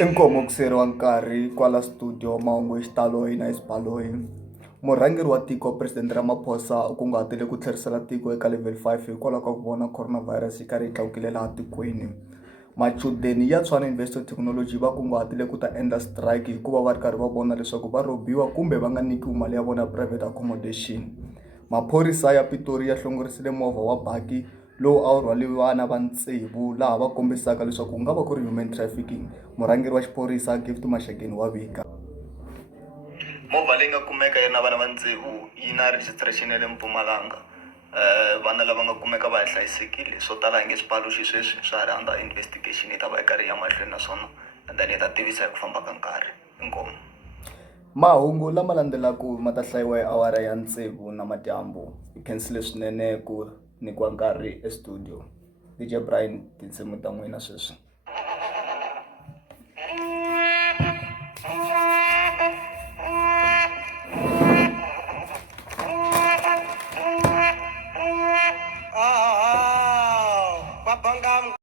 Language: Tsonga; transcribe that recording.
Inkomo ku seriwa nkarhi kwala studio mahungu hi xitalo hina hi xibaloyi murhangeri wa tiko president Ramaphosa u kunguhatile ku tlherisela tiko eka level 5 hikwalaho ka ku vona coronavirus yi karhi yi tlakukile laha tikweni. Machudeni ya Tshwane University of Technology va kunguhatile ku ta endla strike hikuva va ri karhi va vona leswaku va rhobiwa kumbe va nga nyikiwi mali ya vona private accommodation. Maphorisa ya Pitori ya hlongorisile movha wa baki lowu a wu rhwale vana va tsevu laha va kombisaka leswaku ku nga va ku ri human trafficking. Murhangeri wa xiphorisa Gift Mashakeni wa vika movha leyi nga kumeka yi ri na vana va tsevu yi na registration ya le Mpumalanga. Vana lava nga kumeka va hlayisekile swo tala hi nge swipaluxi sweswi swa ha ri under investigation yi ta va yi karhi ya mahlweni naswona and then yi ta tivisa hi ku famba ka nkarhi. Inkomo. Mahungu lama landzelaka ma ta hlayiwa hi awara ya tsevu namadyambu. Hi khensile swinene ku nyikiwa nkarhi estudio. DJ Brian tinsimu ta n'wina sweswi.